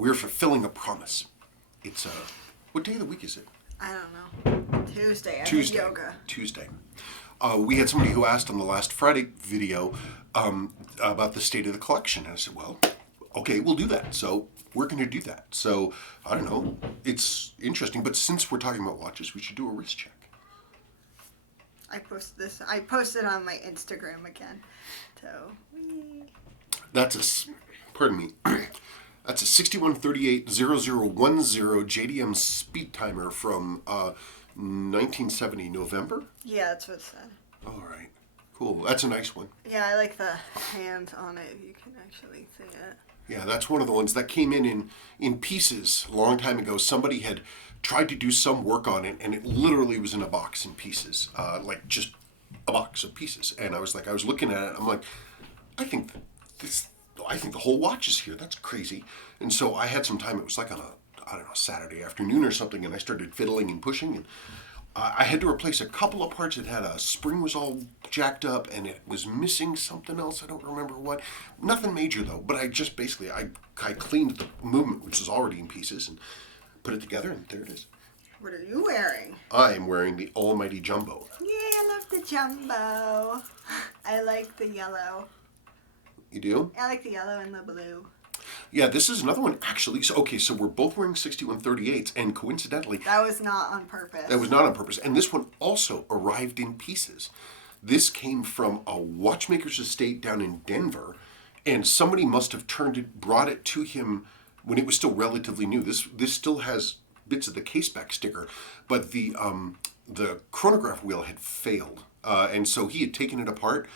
we're fulfilling a promise. It's what day of the week is it? I don't know. Tuesday. Tuesday. Yoga. Tuesday. We had somebody who asked on the last Friday video about the state of the collection. And I said, well, okay, we'll do that. So we're going to do that. So, I don't know. It's interesting. But since we're talking about watches, we should do a wrist check. I posted on my Instagram again. So, That's pardon me. That's a 6138-0010 JDM speed timer from 1970 November. Yeah, that's what it said. All right. Cool. That's a nice one. Yeah, I like the hands on it. You can actually see it. Yeah, that's one of the ones that came in pieces a long time ago. Somebody had tried to do some work on it, and it literally was in a box in pieces, like just a box of pieces. And I was looking at it. I'm like, I think the whole watch is here. That's crazy. And so I had some time. It was like on a Saturday afternoon or something, and I started fiddling and pushing, and I had to replace a couple of parts. It had a spring was all jacked up, and it was missing something else. I don't remember what. Nothing major though. But I just basically I cleaned the movement, which is already in pieces, and put it together, and there it is. What are you wearing? I'm wearing the almighty jumbo. Yeah, I love the jumbo. I like the yellow. You do? I like the yellow and the blue. Yeah, this is another one actually. So we're both wearing 6138s, and coincidentally, that was not on purpose. That was not on purpose. And this one also arrived in pieces. This came from a watchmaker's estate down in Denver, and somebody must have brought it to him when it was still relatively new. This still has bits of the caseback sticker, but the chronograph wheel had failed, and so he had taken it apart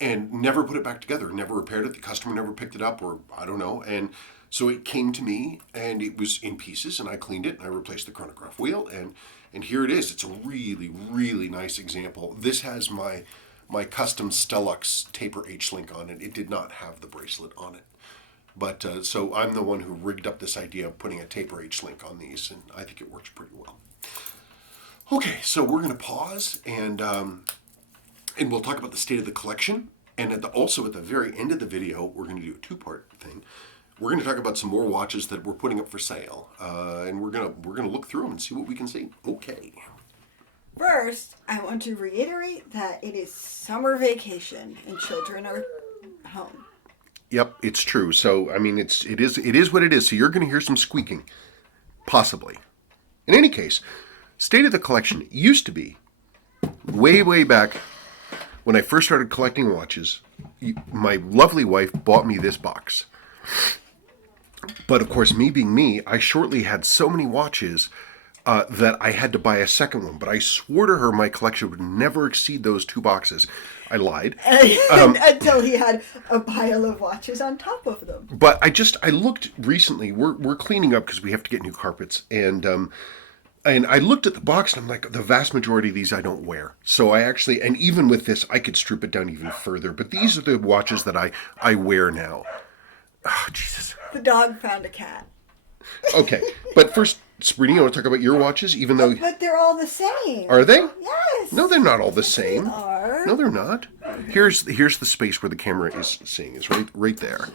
and never put it back together, never repaired it. The customer never picked it up, or I don't know. And so it came to me, and it was in pieces, and I cleaned it, and I replaced the chronograph wheel, and here it is. It's a really, really nice example. This has my custom Stellux taper H-link on it. It did not have the bracelet on it. But so I'm the one who rigged up this idea of putting a taper H-link on these, and I think it works pretty well. Okay, so we're going to pause, and we'll talk about the state of the collection. And also at the very end of the video, we're going to do a two-part thing. We're going to talk about some more watches that we're putting up for sale, and we're gonna look through them and see what we can see. Okay. First, I want to reiterate that it is summer vacation and children are home. Yep, it's true. So I mean, it is what it is. So you're going to hear some squeaking, possibly. In any case, state of the collection used to be way back. When I first started collecting watches, my lovely wife bought me this box. But of course, me being me, I shortly had so many watches that I had to buy a second one. But I swore to her my collection would never exceed those two boxes. I lied. Until he had a pile of watches on top of them. But I looked recently. We're cleaning up because we have to get new carpets. And I looked at the box and I'm like, the vast majority of these I don't wear. So I actually, and even with this, I could strip it down even further. But these are the watches that I wear now. Oh, Jesus. The dog found a cat. Okay. But first, Sabrina, you want to talk about your watches? Even though... But they're all the same. Are they? Yes. No, they're not all the same. They are. No, they're not. Here's the space where the camera is seeing. It's right there.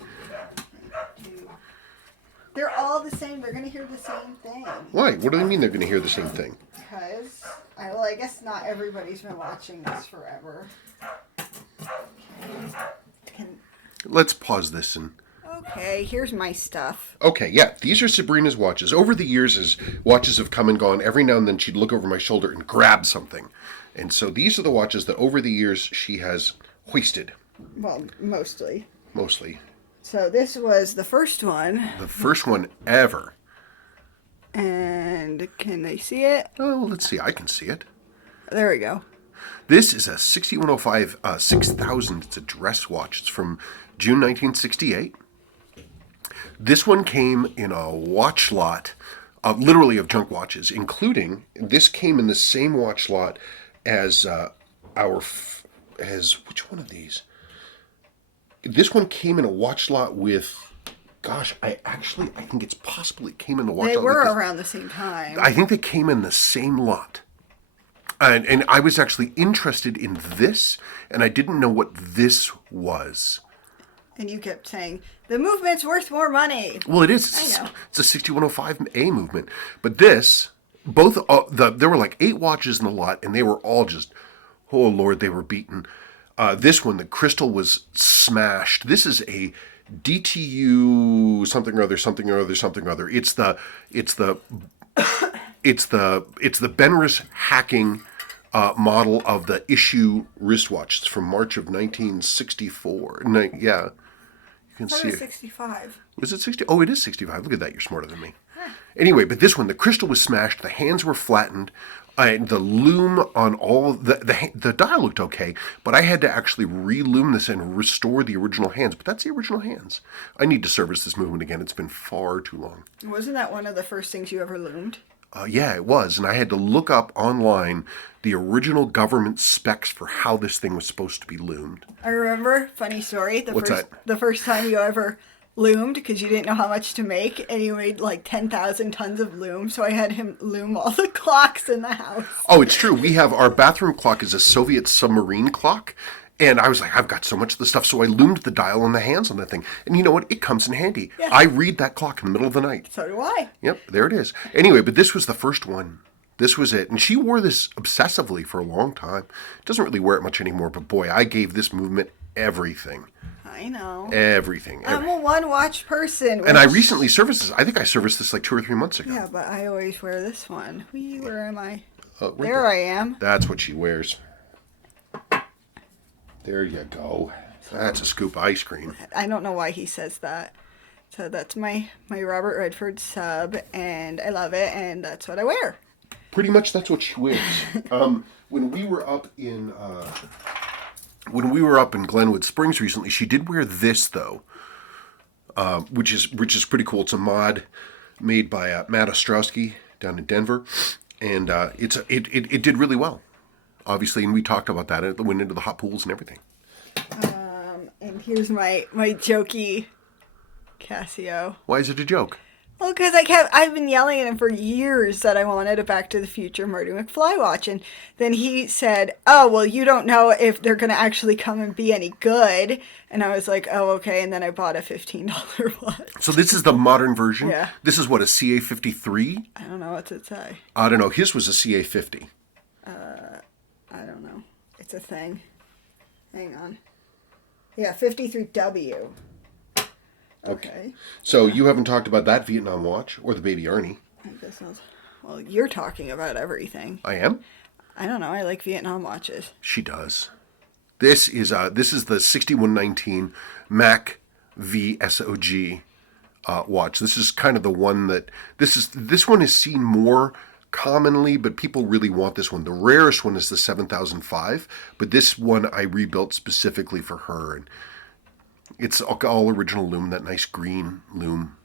They're all the same. They're going to hear the same thing. Why? What do you mean they're going to hear the same thing? Because, I guess not everybody's been watching this forever. Let's pause this and... Okay, here's my stuff. Okay, yeah, these are Sabrina's watches. Over the years, as watches have come and gone, every now and then she'd look over my shoulder and grab something. And so these are the watches that over the years she has hoisted. Well, mostly. Mostly. So this was the first one. The first one ever. And can they see it? Oh, let's see. I can see it. There we go. This is a 6105 6000. It's a dress watch. It's from June 1968. This one came in a watch lot, literally of junk watches, including, this came in the same watch lot as which one of these? This one came in a watch lot with, gosh, I think it's possible it came in the watch lot. They were around the same time. I think they came in the same lot. And I was actually interested in this, and I didn't know what this was. And you kept saying, the movement's worth more money. Well, it is. I know. It's a 6105A movement. But this, there were like 8 watches in the lot, and they were all just, oh Lord, they were beaten. This one, the crystal was smashed. This is a DTU something or other, something or other, something or other. It's the Benris hacking model of the issue wristwatch. It's from March of 1964. Yeah. You can see it. 65. Was it 60? Oh, it is 65. Look at that. You're smarter than me. Anyway, but this one, the crystal was smashed. The hands were flattened. The loom on all the dial looked okay, but I had to actually reloom this and restore the original hands. But that's the original hands. I need to service this movement again. It's been far too long. Wasn't that one of the first things you ever loomed? Yeah, it was. And I had to look up online the original government specs for how this thing was supposed to be loomed. I remember, funny story, the first time you ever loomed, because you didn't know how much to make, and you made like 10,000 tons of loom, so I had him loom all the clocks in the house. Oh, it's true. We have our bathroom clock is a Soviet submarine clock. And I was like, I've got so much of the stuff. So I loomed the dial on the hands on that thing. And you know what? It comes in handy. Yeah. I read that clock in the middle of the night. So do I. Yep, there it is. Anyway, but this was the first one. This was it. And she wore this obsessively for a long time. Doesn't really wear it much anymore. But boy, I gave this movement everything. I know. Everything. I'm a one-watch person. And I recently serviced this. I think I serviced this like 2 or 3 months ago. Yeah, but I always wear this one. Where am I? Right there I am. That's what she wears. There you go. That's a scoop of ice cream. I don't know why he says that. So that's my Robert Redford sub, and I love it, and that's what I wear. Pretty much that's what she wears. When we were up in Glenwood Springs recently, she did wear this though, which is pretty cool. It's a mod made by Matt Ostrowski down in Denver, and it did really well. Obviously, and we talked about that. It went into the hot pools and everything. And here's my jokey Casio. Why is it a joke? Well, because I've been yelling at him for years that I wanted a Back to the Future Marty McFly watch, and then he said, "Oh, well, you don't know if they're going to actually come and be any good." And I was like, "Oh, okay." And then I bought a $15 watch. So this is the modern version. Yeah. This is what, a CA53? I don't know what's it say. I don't know. His was a CA50. I don't know. It's a thing. Hang on. Yeah, 53W. Okay. So you haven't talked about that Vietnam watch or the Baby Ernie. I guess not. Well, you're talking about everything. I am? I don't know. I like Vietnam watches. She does. This is the 6119 Mac VSOG watch. This is kind of the one that this one is seen more commonly, but people really want this one. The rarest one is the 7005, but this one I rebuilt specifically for her, and it's all original loom, that nice green loom.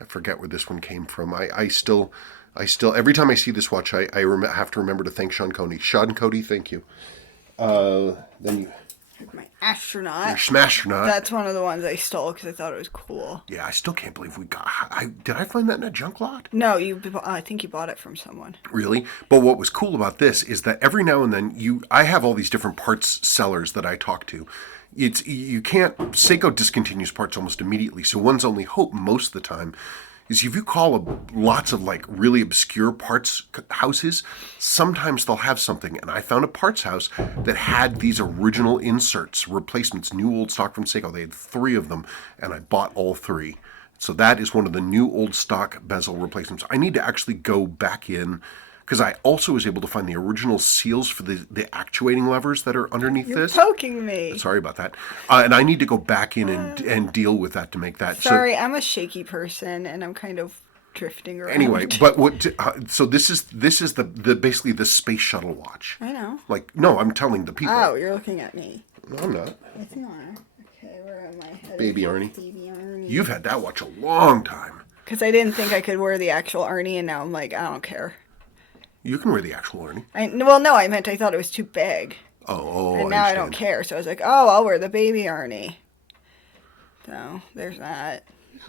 I forget where this one came from. I still every time I see this watch, I have to remember to thank Sean Cody. Sean Cody, thank you. Then you. My astronaut. Your Smastronaut. That's one of the ones I stole because I thought it was cool. Yeah, I still can't believe we got. Did I find that in a junk lot? No, I think you bought it from someone. Really? But what was cool about this is that every now and then I have all these different parts sellers that I talk to. You can't. Seiko discontinues parts almost immediately, so one's only hope most of the time is if you call lots of like really obscure parts houses, sometimes they'll have something. And I found a parts house that had these original inserts, replacements, new old stock from Seiko. They had 3 of them, and I bought all 3. So that is one of the new old stock bezel replacements. I need to actually go back in, because I also was able to find the original seals for the actuating levers that are underneath this. You're poking me. Sorry about that. And I need to go back in and deal with that to make that. Sorry, I'm a shaky person, and I'm kind of drifting around. Anyway, but what? So this is the basically the space shuttle watch. I know. Like, no, I'm telling the people. Oh, you're looking at me. No, I'm not. Yes, you are. Okay, where am I? Baby Arnie. Baby Arnie. You've had that watch a long time. Because I didn't think I could wear the actual Arnie, and now I'm like, I don't care. You can wear the actual Arnie. I meant I thought it was too big. Oh, and now I don't care. So I was like, oh, I'll wear the Baby Arnie. So there's that.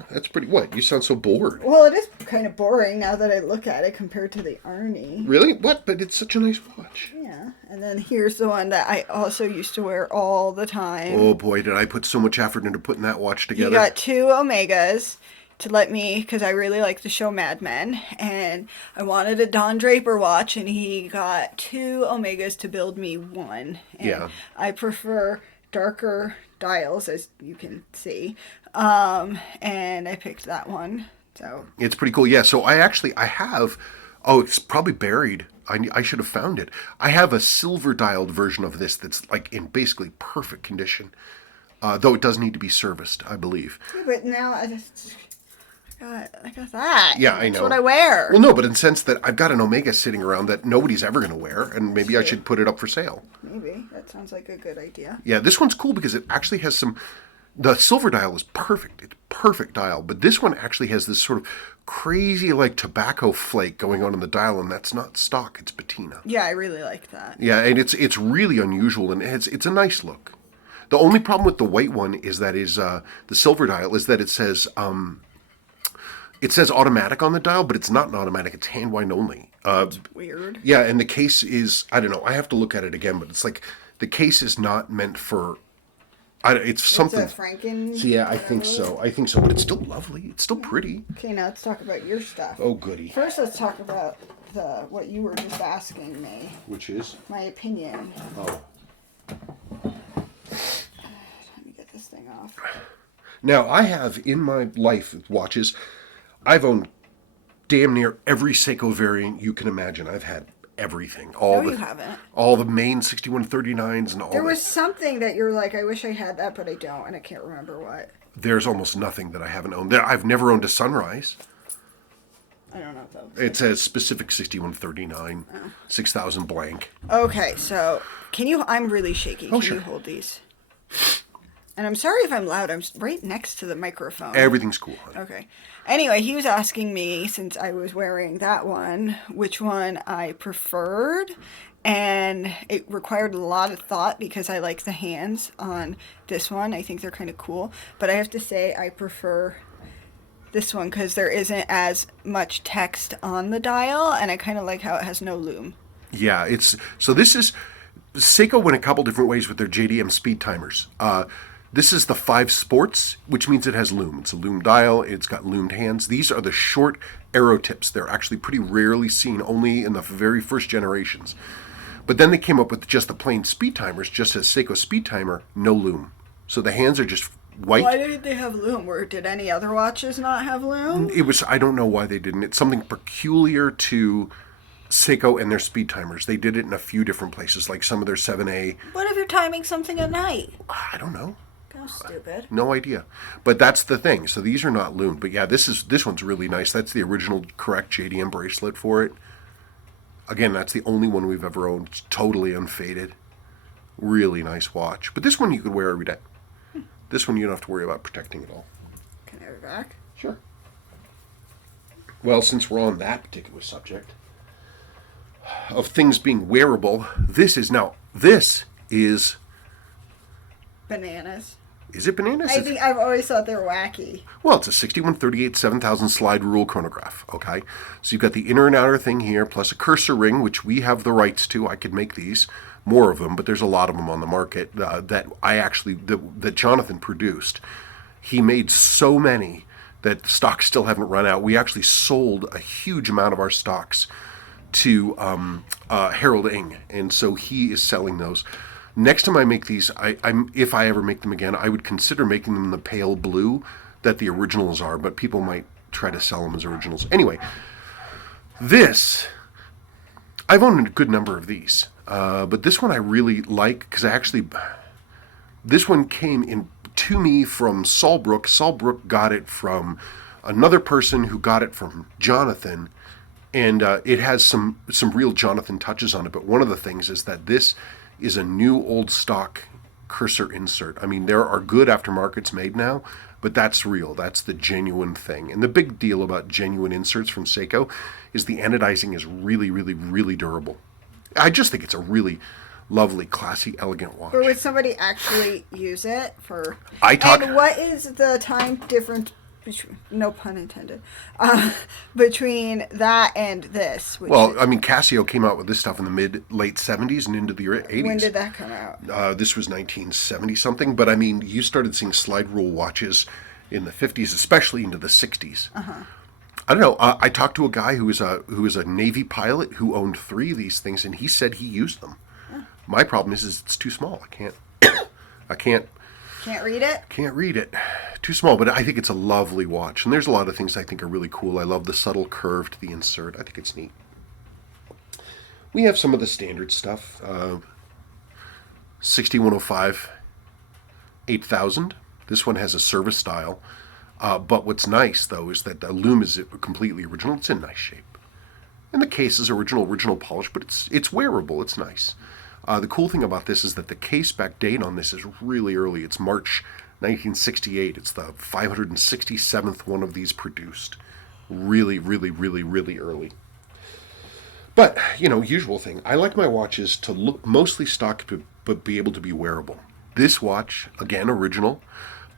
That's pretty. What? You sound so bored. Well, it is kind of boring now that I look at it compared to the Arnie. Really? What? But it's such a nice watch. Yeah. And then here's the one that I also used to wear all the time. Oh boy, did I put so much effort into putting that watch together. He got 2 Omegas to let me, because I really like the show Mad Men, and I wanted a Don Draper watch, and he got 2 Omegas to build me one. And Yeah. I prefer darker dials, as you can see, and I picked that one. So It's pretty cool. Yeah, so I have, oh, it's probably buried. I should have found it. I have a silver dialed version of this that's like in basically perfect condition. Though it does need to be serviced, I believe. yeah, but now I got that. Yeah, I know. That's what I wear. Well, no, but in the sense that I've got an Omega sitting around that nobody's ever going to wear, and maybe I should put it up for sale. Maybe. That sounds like a good idea. Yeah, this one's cool because it actually has some. The silver dial is perfect. It's perfect dial, but this one actually has this sort of crazy like tobacco flake going on in the dial, and that's not stock. It's patina. Yeah, I really like that. Yeah, and it's really unusual, and it's a nice look. The only problem with the white one is that the silver dial is that it says automatic on the dial, but it's not an automatic. It's hand wind only. Weird. Yeah, and the case is, I don't know. I have to look at it again, but it's like the case is not meant for. It's something. It's a Franken. Yeah, I think so. But it's still lovely. It's still pretty. Okay, now let's talk about your stuff. Oh, goody. First, let's talk about what you were just asking me. Which is? My opinion. Oh. Let me get this thing off. Now, I have in my life watches, I've owned damn near every Seiko variant you can imagine. I've had everything. You haven't. All the main 6139s and all There was something that you're like, I wish I had that, but I don't, and I can't remember what. There's almost nothing that I haven't owned. I've never owned a Sunrise. I don't know though. It's a specific 6139, 6000 blank. Okay, so I'm really shaky. Can Sure. you hold these? And I'm sorry if I'm loud. I'm right next to the microphone. Everything's cool, honey. Okay. Anyway, he was asking me, since I was wearing that one, which one I preferred. And it required a lot of thought because I like the hands on this one. I think they're kind of cool. But I have to say I prefer this one because there isn't as much text on the dial. And I kind of like how it has no loom. Yeah, this is Seiko went a couple different ways with their JDM speed timers. This is the 5 Sports, which means it has loom. It's a loom dial. It's got loomed hands. These are the short arrow tips. They're actually pretty rarely seen, only in the very first generations. But then they came up with just the plain speed timers, just as Seiko speed timer, no loom. So the hands are just white. Why didn't they have loom? Or did any other watches not have loom? I don't know why they didn't. It's something peculiar to Seiko and their speed timers. They did it in a few different places, like some of their 7A. What if you're timing something at night? I don't know. How stupid. No idea. But that's the thing. So these are not loomed. But yeah, this one's really nice. That's the original correct JDM bracelet for it. Again, that's the only one we've ever owned. It's totally unfaded. Really nice watch. But this one you could wear every day. This one you don't have to worry about protecting at all. Can I have it back? Sure. Well, since we're on that particular subject of things being wearable, this is Bananas. Is it bananas? I think I've always thought they were wacky. Well, it's a 6138 7000 slide rule chronograph, okay? So you've got the inner and outer thing here, plus a cursor ring, which we have the rights to. I could make these, more of them, but there's a lot of them on the market that Jonathan produced. He made so many that stocks still haven't run out. We actually sold a huge amount of our stocks to Harold Ing, and so he is selling those. Next time I make these, if I ever make them again, I would consider making them the pale blue that the originals are, but people might try to sell them as originals. Anyway, I've owned a good number of these, but this one I really like because this one came in to me from Sawbrook. Sawbrook got it from another person who got it from Jonathan, and it has some real Jonathan touches on it, but one of the things is that this is a new old stock cursor insert. I mean, there are good aftermarkets made now, but that's real. That's the genuine thing. And the big deal about genuine inserts from Seiko is the anodizing is really, really, really durable. I just think it's a really lovely, classy, elegant watch. But would somebody actually use it for... And what is the time difference no pun intended, between that and this. Well, I mean, Casio came out with this stuff in the late 70s and into the 80s. When did that come out? This was 1970 something, but I mean, you started seeing slide rule watches in the 50s, especially into the 60s. I don't know. I talked to a guy who was a Navy pilot who owned 3 of these things, and he said he used them. My problem is it's too small. I can't read it. Can't read it. Too small, but I think it's a lovely watch. And there's a lot of things I think are really cool. I love the subtle curve to the insert. I think it's neat. We have some of the standard stuff. 6105, 8000. This one has a service style. But what's nice, though, is that the loom is completely original. It's in nice shape. And the case is original polish, but it's wearable. It's nice. The cool thing about this is that the case back date on this is really early. It's March 1968. It's the 567th one of these produced. Really, really, really, really early. But, usual thing. I like my watches to look mostly stock, but be able to be wearable. This watch, again, original,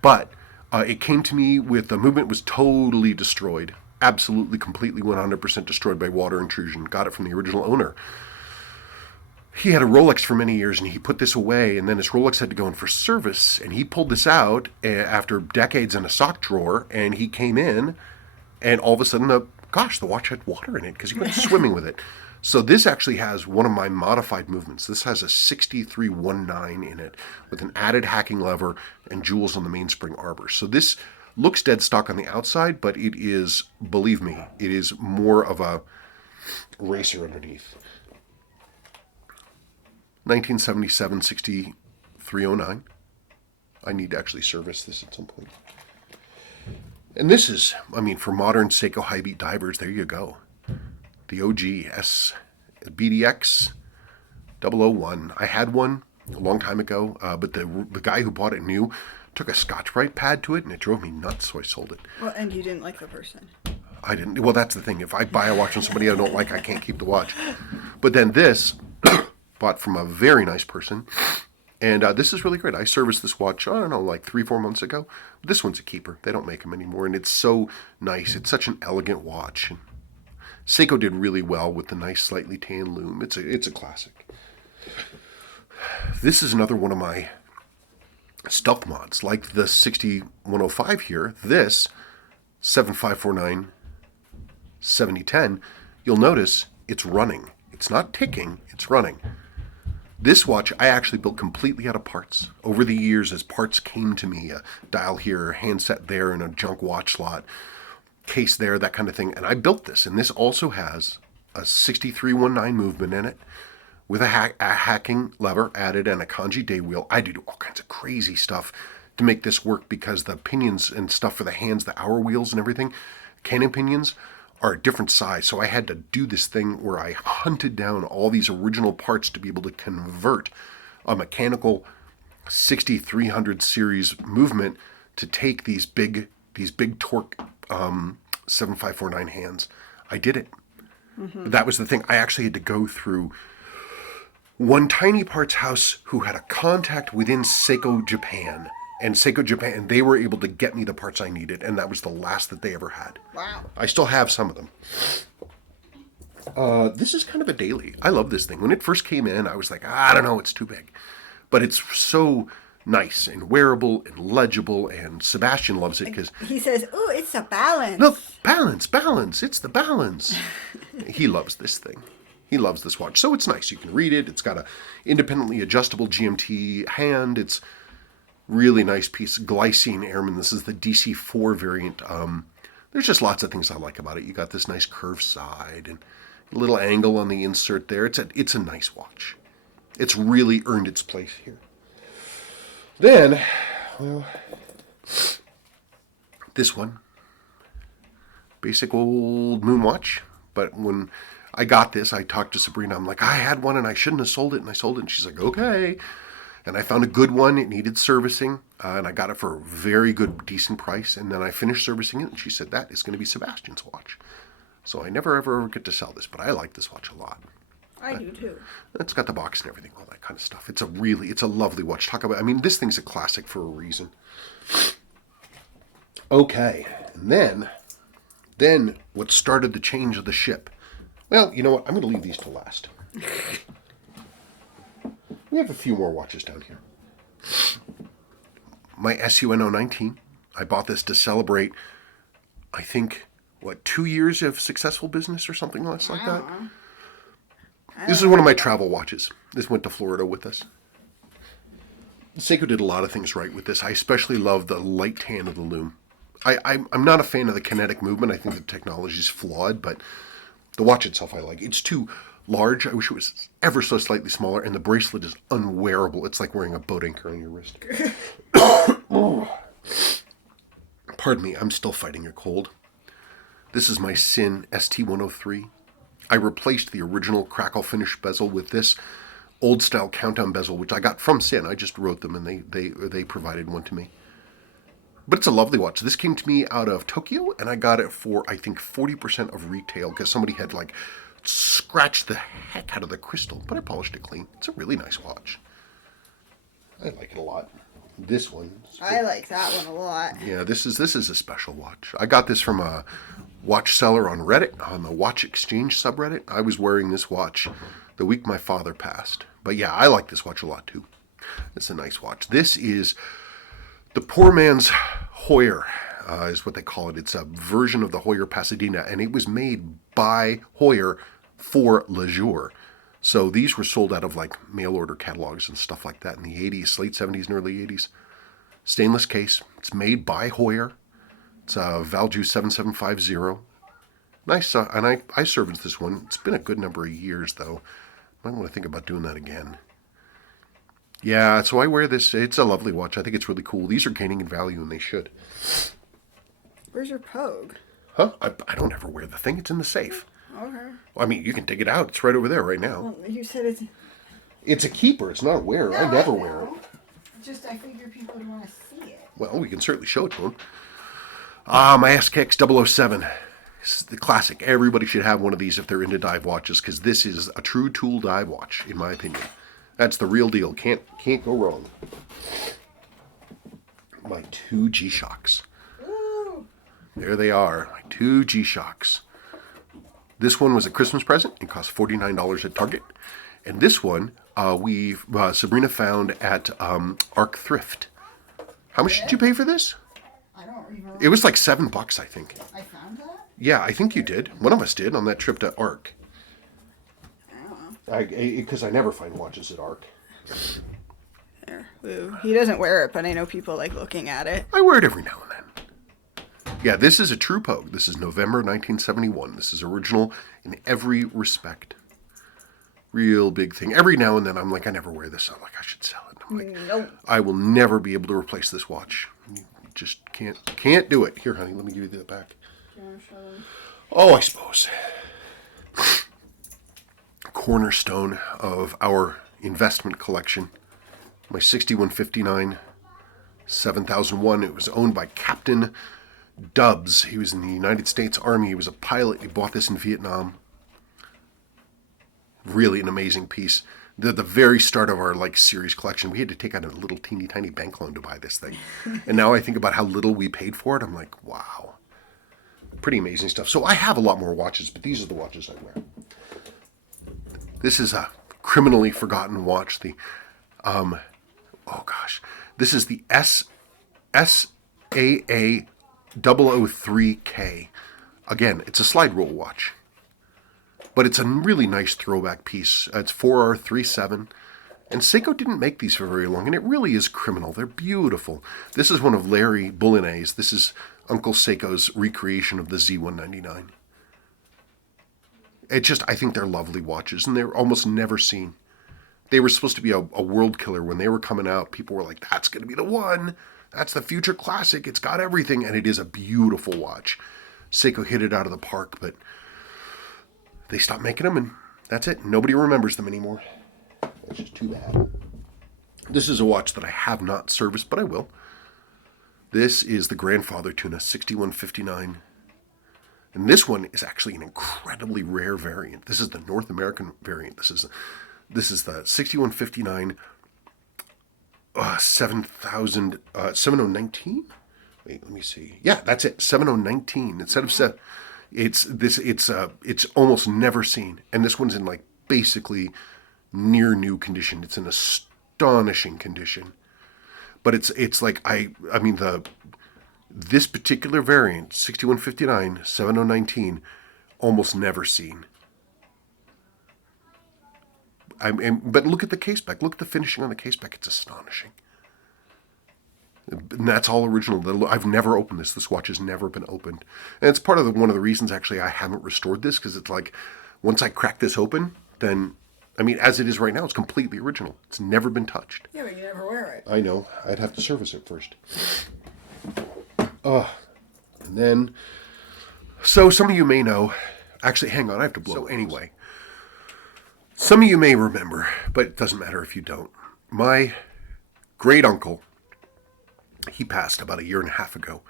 but it came to me with the movement was totally destroyed. Absolutely, completely, 100% destroyed by water intrusion. Got it from the original owner. He had a Rolex for many years, and he put this away, and then his Rolex had to go in for service, and he pulled this out after decades in a sock drawer, and he came in, and all of a sudden, the watch had water in it because he went swimming with it. So this actually has one of my modified movements. This has a 6319 in it with an added hacking lever and jewels on the mainspring arbor. So this looks dead stock on the outside, but it is, believe me, it is more of a racer underneath. 1977 6309. I need to actually service this at some point. And this is, for modern Seiko high beat divers, there you go. The OG BDX 001. I had one a long time ago, but the guy who bought it new took a Scotch-Brite pad to it, and it drove me nuts, so I sold it. Well, and you didn't like the person. I didn't. Well, that's the thing. If I buy a watch from somebody I don't like, I can't keep the watch. But then this... bought from a very nice person, and this is really great. I serviced this watch, I don't know, like 3-4 months ago. This one's a keeper. They don't make them anymore, and it's so nice. It's such an elegant watch. And Seiko did really well with the nice, slightly tan loom. It's a classic. This is another one of my stealth mods, like the 6105 here. This 7549 7010. You'll notice it's running. It's not ticking. It's running. This watch I actually built completely out of parts. Over the years, as parts came to me, a dial here, a handset there, and a junk watch slot, case there, that kind of thing. And I built this. And this also has a 6319 movement in it with a hacking lever added and a kanji day wheel. I do all kinds of crazy stuff to make this work because the pinions and stuff for the hands, the hour wheels and everything, cannon pinions, are a different size. So I had to do this thing where I hunted down all these original parts to be able to convert a mechanical 6300 series movement to take these big torque 7549 hands. I did it. Mm-hmm. That was the thing. I actually had to go through one tiny parts house who had a contact within Seiko Japan. And Seiko Japan, they were able to get me the parts I needed, and that was the last that they ever had. Wow. I still have some of them. This is kind of a daily. I love this thing. When it first came in, I was like, I don't know, it's too big. But it's so nice and wearable and legible, and Sebastian loves it because... He says, ooh, it's a balance. Look, balance, it's the balance. He loves this thing. He loves this watch. So it's nice. You can read it. It's got a independently adjustable GMT hand. It's really nice piece. Glycine Airman. This is the DC4 variant. There's just lots of things I like about it. You got this nice curved side and a little angle on the insert there. It's a nice watch. It's really earned its place here. Then, well, this one. Basic old moon watch. But when I got this, I talked to Sabrina. I'm like, I had one and I shouldn't have sold it. And I sold it. And she's like, okay. And I found a good one. It needed servicing. And I got it for a very good, decent price. And then I finished servicing it. And she said, that is going to be Sebastian's watch. So I never, ever get to sell this. But I like this watch a lot. I do too. It's got the box and everything, all that kind of stuff. It's a lovely watch. This thing's a classic for a reason. Okay, and then what started the change of the ship? Well, you know what? I'm going to leave these to last. We have a few more watches down here. My SUN 019. I bought this to celebrate, I think, 2 years of successful business or something less like that. This is one of my travel watches. This went to Florida with us. Seiko did a lot of things right with this. I especially love the light tan of the lume. I'm not a fan of the kinetic movement. I think the technology is flawed, but the watch itself I like. It's too large. I wish it was ever so slightly smaller, and the bracelet is unwearable. It's like wearing a boat anchor on your wrist. Pardon me, I'm still fighting a cold. This is my Sin ST103. I replaced the original crackle finish bezel with this old style countdown bezel, which I got from Sin. I just wrote them and they provided one to me. But it's a lovely watch. This came to me out of Tokyo, and I got it for, I think, 40% of retail because somebody had, scratched the heck out of the crystal, but I polished it clean. It's a really nice watch. I like it a lot. This one. I like that one a lot. Yeah, this is a special watch. I got this from a watch seller on Reddit, on the Watch Exchange subreddit. I was wearing this watch the week my father passed. But yeah, I like this watch a lot too. It's a nice watch. This is the poor man's Heuer, is what they call it. It's a version of the Heuer Pasadena, and it was made by Heuer for Leisure. So these were sold out of mail order catalogs and stuff like that in the 80s, late 70s and early 80s. Stainless case. It's made by Heuer. It's a Valju 7750. Nice, and I serviced this one. It's been a good number of years, though. Might want to think about doing that again. Yeah, so I wear this. It's a lovely watch. I think it's really cool. These are gaining in value, and they should. Where's your Pogue? Huh? I don't ever wear the thing. It's in the safe. Okay. Well, I mean, you can take it out. It's right over there right now. Well, you said it's... It's a keeper. It's not a wearer. No, I never wear it. Just I figure people would want to see it. Well, we can certainly show it to them. My SKX 007. This is the classic. Everybody should have one of these if they're into dive watches, because this is a true tool dive watch, in my opinion. That's the real deal. Can't go wrong. My two G-Shocks. There they are. My two G-Shocks. This one was a Christmas present. It cost $49 at Target. And this one, Sabrina found at Arc Thrift. How much did you pay for this? I don't remember. It was like $7, I think. I found that? Yeah, I think you did. One of us did on that trip to Arc. I don't know. Because I never find watches at Arc. There. Woo. He doesn't wear it, but I know people like looking at it. I wear it every now and then. Yeah, this is a true Pogue. This is November 1971. This is original in every respect. Real big thing. Every now and then I'm like, I never wear this. I'm like, I should sell it. I'm like, Nope. I will never be able to replace this watch. You just can't do it. Here, honey, let me give you that back. Do you want to show them? Oh, I suppose. Cornerstone of our investment collection. My 6159 7001. It was owned by Captain Dubs. He was in the United States Army. He was a pilot. He bought this in Vietnam. Really an amazing piece. The very start of our series collection, we had to take out a little teeny tiny bank loan to buy this thing. And now I think about how little we paid for it. I'm like, wow. Pretty amazing stuff. So I have a lot more watches, but these are the watches I wear. This is a criminally forgotten watch. This is the SAA 003K. Again, it's a slide rule watch. But it's a really nice throwback piece. It's 4R37. And Seiko didn't make these for very long, and it really is criminal. They're beautiful. This is one of Larry Bullinet's. This is Uncle Seiko's recreation of the Z199. I think they're lovely watches, and they're almost never seen. They were supposed to be a world killer. When they were coming out, people were like, that's going to be the one. That's the future classic. It's got everything, and it is a beautiful watch. Seiko hit it out of the park, but they stopped making them, and that's it. Nobody remembers them anymore. That's just too bad. This is a watch that I have not serviced, but I will. This is the Grandfather Tuna 6159. And this one is actually an incredibly rare variant. This is the North American variant. This is the 6159 7019. Wait, let me see. Yeah, that's it. 7019 instead of seven. It's almost never seen, and this one's in like basically near new condition. It's in astonishing condition, but it's like I mean the this particular variant 6159 7019 almost never seen. But look at the case back. Look at the finishing on the case back. It's astonishing. And that's all original. I've never opened this. This watch has never been opened. And it's part of one of the reasons, actually, I haven't restored this, because it's like, once I crack this open, then, I mean, as it is right now, it's completely original. It's never been touched. Yeah, but you never wear it. I know. I'd have to service it first. And then, so some of you may know, actually, hang on, I have to blow. So anyway, some of you may remember, but it doesn't matter if you don't. My great uncle, he passed about 1.5 years ago.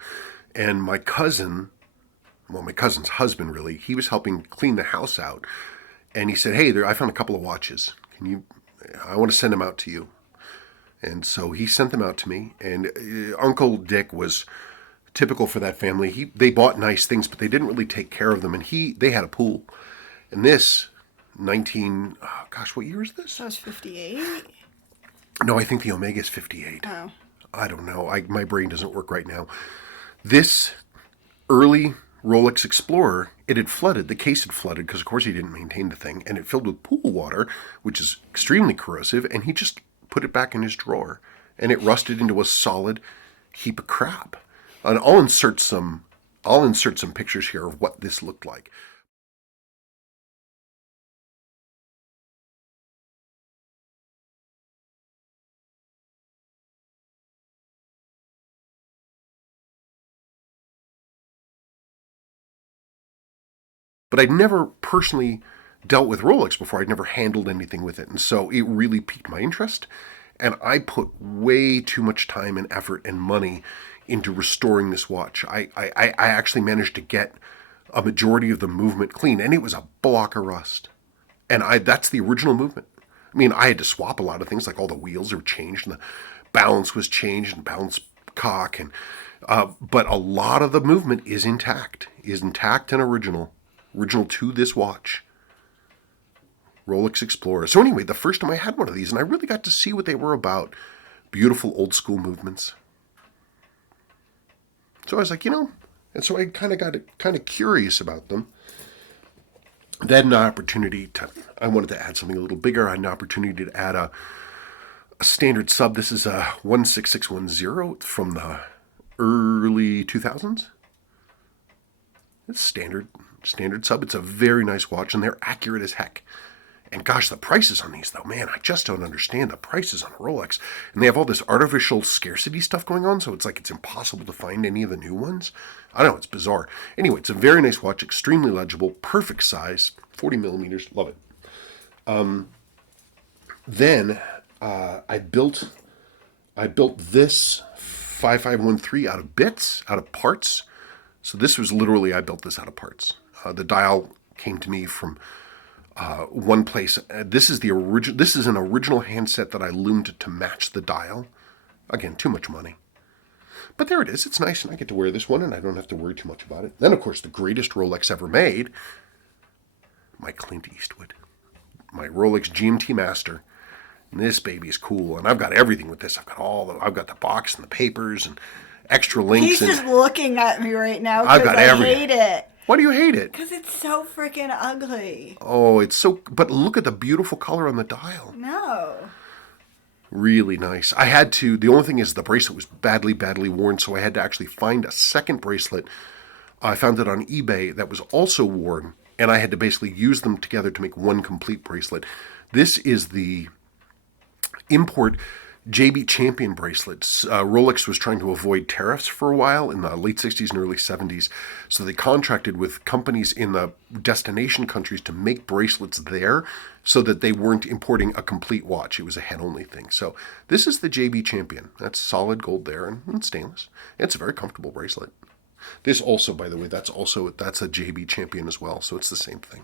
And my cousin, well, my cousin's husband really, he was helping clean the house out. And he said, hey, I found a couple of watches. I want to send them out to you. And so he sent them out to me. And Uncle Dick was typical for that family. They bought nice things, but they didn't really take care of them. And they had a pool. And this, what year is this? That was 58. No, I think the Omega is 58. Oh. I don't know. My brain doesn't work right now. This early Rolex Explorer, it had flooded. The case had flooded because, of course, he didn't maintain the thing. And it filled with pool water, which is extremely corrosive. And he just put it back in his drawer. And it rusted into a solid heap of crap. And I'll insert some pictures here of what this looked like. But I'd never personally dealt with Rolex before. I'd never handled anything with it. And so it really piqued my interest. And I put way too much time and effort and money into restoring this watch. I actually managed to get a majority of the movement clean, and it was a block of rust. And that's the original movement. I mean, I had to swap a lot of things, like all the wheels were changed, and the balance was changed, and balance cock, and but a lot of the movement is intact and original to this watch. Rolex Explorer. So anyway, the first time I had one of these, and I really got to see what they were about. Beautiful old school movements. So I was like, and so I kind of got curious about them. Then I wanted to add something a little bigger. I had an opportunity to add a standard sub. This is a 16610 from the early 2000s. It's standard sub. It's a very nice watch, and they're accurate as heck. And gosh, the prices on these, though, man, I just don't understand the prices on Rolex. And they have all this artificial scarcity stuff going on, so it's like it's impossible to find any of the new ones. I don't know, it's bizarre. Anyway, it's a very nice watch, extremely legible, perfect size, 40 millimeters, love it. Then I built this 5513 out of bits, out of parts. So this was literally, I built this out of parts. The dial came to me from one place. This is an original handset that I loomed to match the dial. Again, too much money. But there it is. It's nice, and I get to wear this one, and I don't have to worry too much about it. Then, of course, the greatest Rolex ever made, my Clint Eastwood, my Rolex GMT Master. And this baby is cool, and I've got everything with this. I've got the box and the papers and extra links. He's just looking at me right now because I hate it. Why do you hate it? Because it's so freaking ugly. Oh, it's so... But look at the beautiful color on the dial. No. Really nice. The only thing is the bracelet was badly, badly worn, so I had to actually find a second bracelet. I found it on eBay that was also worn, and I had to basically use them together to make one complete bracelet. This is the import JB Champion bracelets. Rolex was trying to avoid tariffs for a while in the late 60s and early 70s, so they contracted with companies in the destination countries to make bracelets there so that they weren't importing a complete watch. It was a head-only thing. So this is the JB Champion. That's solid gold there and stainless. It's a very comfortable bracelet. This also, by the way, that's a JB Champion as well, so it's the same thing.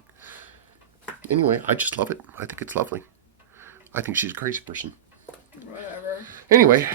Anyway, I just love it. I think it's lovely. I think she's a crazy person. Whatever. Anyway,